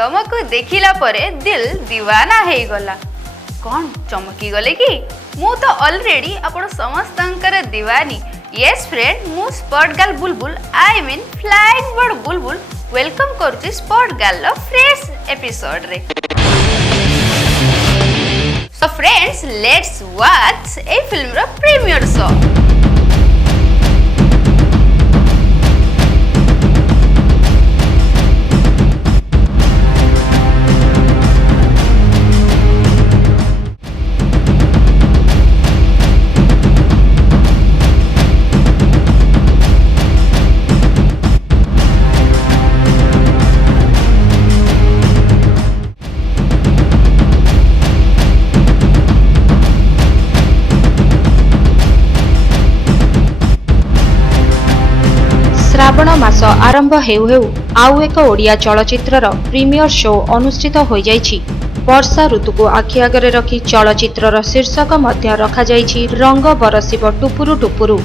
तुमको देखिला परे दिल दीवाना हे गला कौन चमकी गले कि मु तो ऑलरेडी आपण समस्तंकर दीवानी यस फ्रेंड मु spot girl Bulbul I mean flying bird बुलबुल वेलकम करूची स्पॉट गर्ल फ्रेश एपिसोड रे। So friends let's watch a film रो प्रीमियर शो। श्रावण मास आरंभ हेउ हेउ आउ एक ओडिया चलचित्रर प्रीमियर शो अनुष्ठित हो जाइछि। वर्षा ऋतु को आखि आगरे रखी चलचित्रर शीर्षक मध्य रखा जाइछि रंग बरसिब टुपुरु टुपुरु।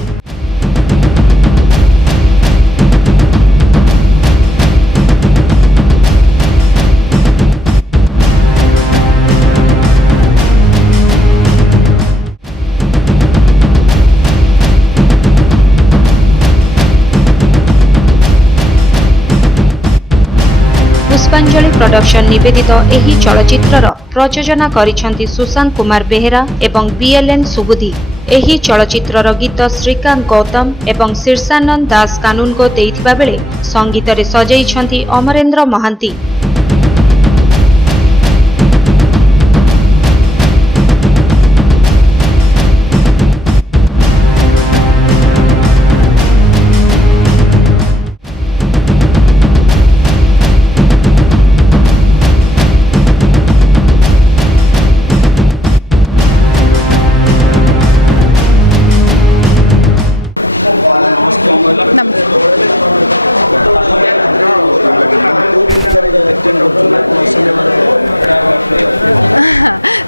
पुष्पांजलि प्रोडक्शन निवेदित एही चलचित्रर प्रयोजना करिसेंति सुशांत कुमार बेहेरा एवं बीएलएन सुबुधी। एही चलचित्रर गीत श्रीकांत गौतम एवं शीर्षानंद दास कानून को देइथिबा बेले संगीत रे सजाइछंति अमरेंद्र महांती।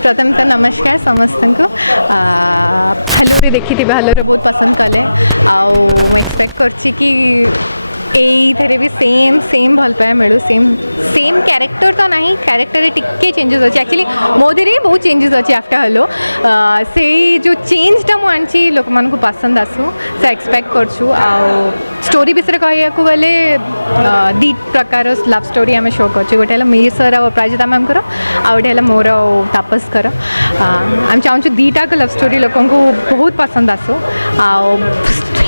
प्रथम तो नमस्कार समस्त को भले देखी थी भालो बहुत पसंद कले एक्सपेक्ट करछि कि एइथरे भी सेम सेम भल पाए मिलू सेम सेम कैरेक्टर तो नहीं कैरेक्टर टिके चेंजेस अच्छे एक्चुअली मोदी बहुत चेंजेस अच्छे आफ्टर हेलो से जो चेंजटा मु आनी लोक मान को पसंद आसू तो एक्सपेक्ट करछु स्टोरी विषय कहया को गले दी प्रकार लव स्टोरी आम शो कर गोटे मीर सर अपराजिता मैम कर आउटे मोर तापस कर आम चाहूँ दीटा लव स्टोरी लोक बहुत पसंद आसू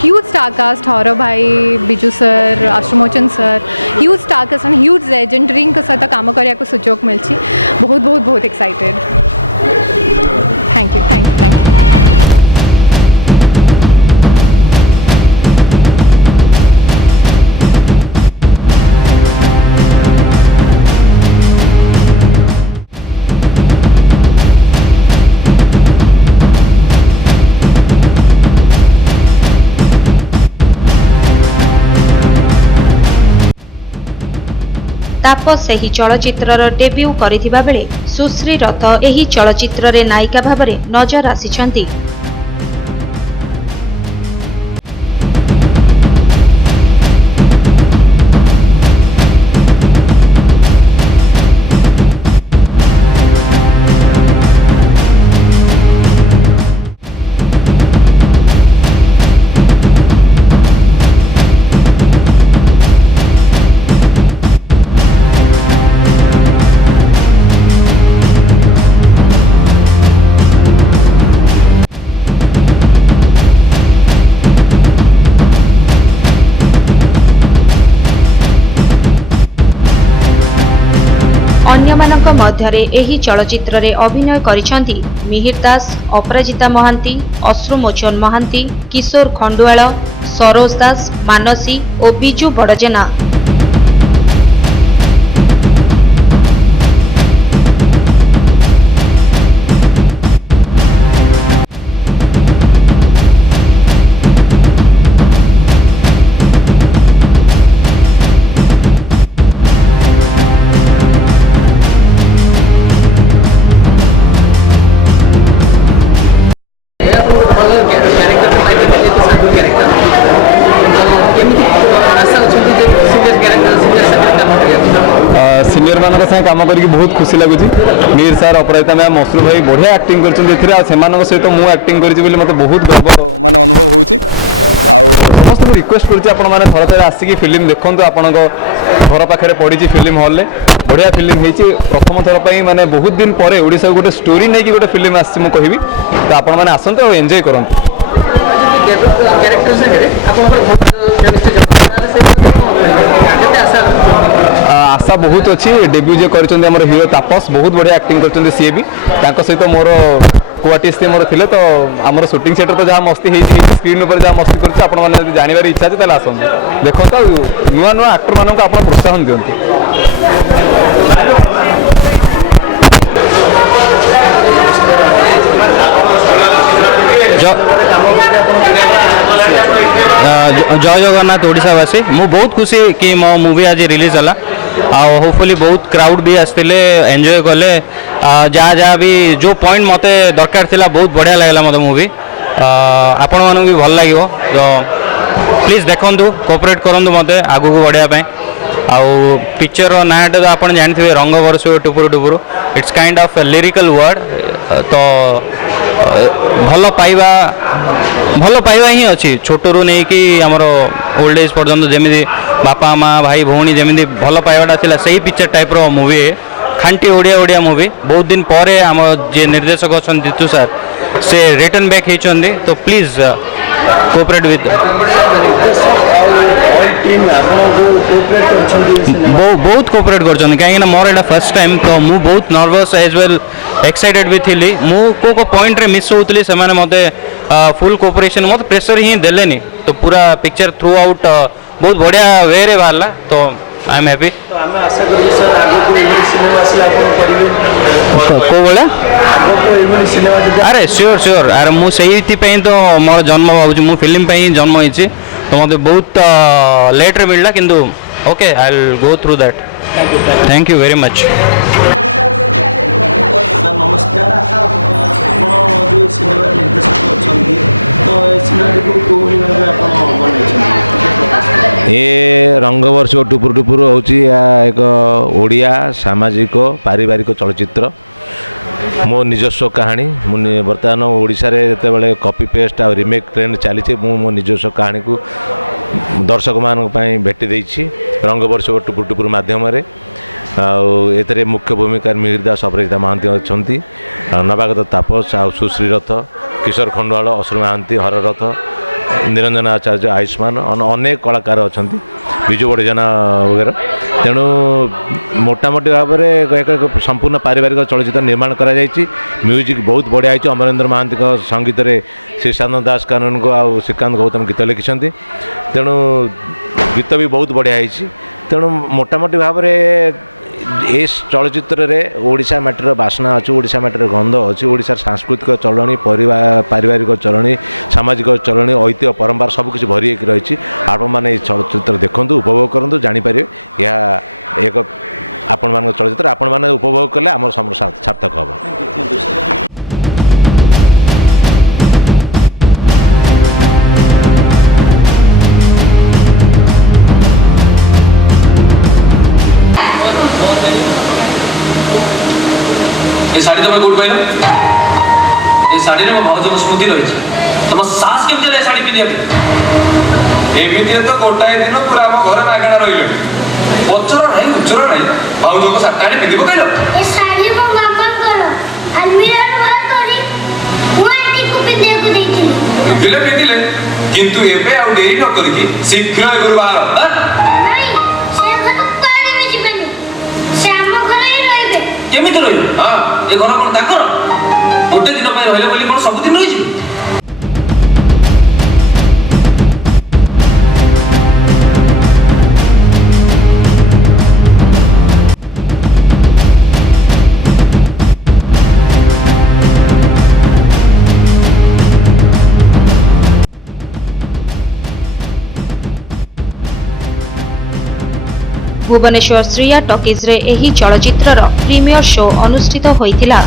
ह्यूज स्टारकास्ट हर भाई Biju sir Ashumochan sir huge star cast and huge legendary सहित काम करने को सुजोग मिली बहुत बहुत बहुत एक्साइटेड। तापस एही चलचित्रर डेब्यू करिथिबा बेले सुश्री रथ एही चलचित्र रे नायिका भाबरे नजर आसिछंती। अन्यमानक मध्यरे एही चलचित्र रे अभिनय करिसेंति मिहिर दास, अपराजिता महांती, अश्रुमोचन महांती, किशोर खंडुआल, सरोज दास, मानसी और बिजू बड़जेना। काम करके बहुत खुशी लगुच मीर सार अपराजिता मैम मसरू भाई बढ़िया एक्टिंग कर सहित मु एक्टिंग कर मत बहुत गर्व समस्त को रिक्वेस्ट करें थर थर आसिक फिल्म देखूँ आपण घर पाखे पड़ी फिल्म हॉल में बढ़िया फिल्म होती प्रथम थर पर माने बहुत दिन पर ओडिशा गोटे स्टोरी नहीं कि गोटे फिल्म आसी कहि तो आपण मैंने आसतु और एंजॉय करूँ आशा बहुत अच्छी डेब्यू जे कर हीरो तापस बहुत बढ़िया एक्टिंग कर सी भी सहित मोर कोआर्टिस्ट मोर थे तो आम शूटिंग सेटर तो जहाँ मस्ती स्क्रीन पर जहाँ मस्ती कर जानवर इच्छा अच्छे आसत देखो नुआ नुआ आक्टर मानक आप प्रोत्साहन दिखाते जय जगन्नाथ ओडिशावासी मु बहुत खुशी कि मो मूवी आज रिलीज है होपफुली बहुत क्राउड भी आसते एंजॉय कले जहाँ जहाँ भी जो पॉइंट मत दरकार थिला बहुत बढ़िया लगला मत मूवी आपण मानू भी भल लगे तो प्लीज देखूँ कोऑपरेट करूँ मत आगू को बढ़िया आउ पिक्चर नाटा तो आप जानते रंग बरस टुपुर टुपुर it's kind of lyrical word तो भल पाइबा ही अच्छी छोटू नहीं कि आमर ओल्ड एज पर्यंत जमी बापा माँ भाई भौणी जमी भल पाइबाटा थिला सही पिक्चर टाइप रो मूवी खांटी ओडिया ओडिया मूवी बहुत दिन पर आम जे निर्देशक अच्छा दीतू सर से रिटर्न बैक होती तो प्लीज कोऑपरेट विथ बहुत कोऑपरेट कर कहीं मोर एटा फर्स्ट टाइम तो मु बहुत नर्वस एज वेल एक्साइटेड भी थी मु को पॉइंट रे मिस होतली से माने मते फुल कोऑपरेशन मत प्रेशर ही देलेनी तो पूरा पिक्चर थ्रू आउट बहुत बढ़िया वे रे बाहरला तो आई एम हैप्पी को बोले अरे श्योर श्योर अरे मु सही तो मोर जन्म भावुँ मु फिल्म पे ही जन्म होइछि तो मत बहुत लेट रे मिलला किंतु okay I will go through that thank you very much Odia सामाजिक पारिवारिक चलचित्र मो निजस्व कहानी बर्तमान मो Odisha copy paste remake trend चली मो निजस्व कहानी को दर्शक मान भेटी रंग वर्ष टुकुर मध्यम आए मुख्य भूमिका मिहिर अपराजिता महांती अच्छा नवनाथ तापस साहस श्रीरथ किशोर पंडल असीम महांती हरिरथ निरंजन आचार्य आयुष्मान और अनेक कलाकार अच्छा विजय बड़ेजना वगैरह तेणु मोटामोटी भाव में संपूर्ण पारिवारिक चलचित्र निर्माण कर बहुत बड़ा अच्छे अमरेंद्र महांती संगीत श्रीशान दास कानून को श्रीकांत गौतम गीत लिखिं तेणु गीत भी बहुत बढ़िया होती तेणु मोटामोटी भाव में चलचित्र ओडिशा माटर बासना अच्छे ओडिशा माटर रंग अच्छे ओडिशा सांस्कृतिक चलनी पारिवारिक चलनी सामाजिक चलनी ऐतिह्य परंपरा सब कुछ भरी रही आपने चलचित्र देखूँ उपभोग करूँ जानीपारे यह एक आपण चलचित्र आपण मैंने उपभोग कले आम समस्या ये साड़ी तुम कौट पाइल ये साड़ी में मो भाज स्मृति रही तुम साहस केमती है साड़ी पिंधा एमती तो गोटाए दिन पूरा आम घर मागणा रही पचर ना उचर ना भाज को सात आने पिंधि पकड़ पिंधिले किंतु एबे आउ डेरी न करके शीघ्र घर बाहर केमी रही हाँ ये घर कौन ताकर गोटे दिन रही बोली कौन सबुदिन रही भुवनेश्वर श्रिया टॉकीज रे एही चलचित्रर प्रीमियर शो अनुष्ठित होइथिला।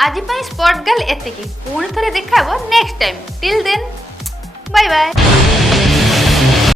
आज पाई स्पॉट गर्ल एतिकी पुणी थरे देखाबो next time till then bye bye.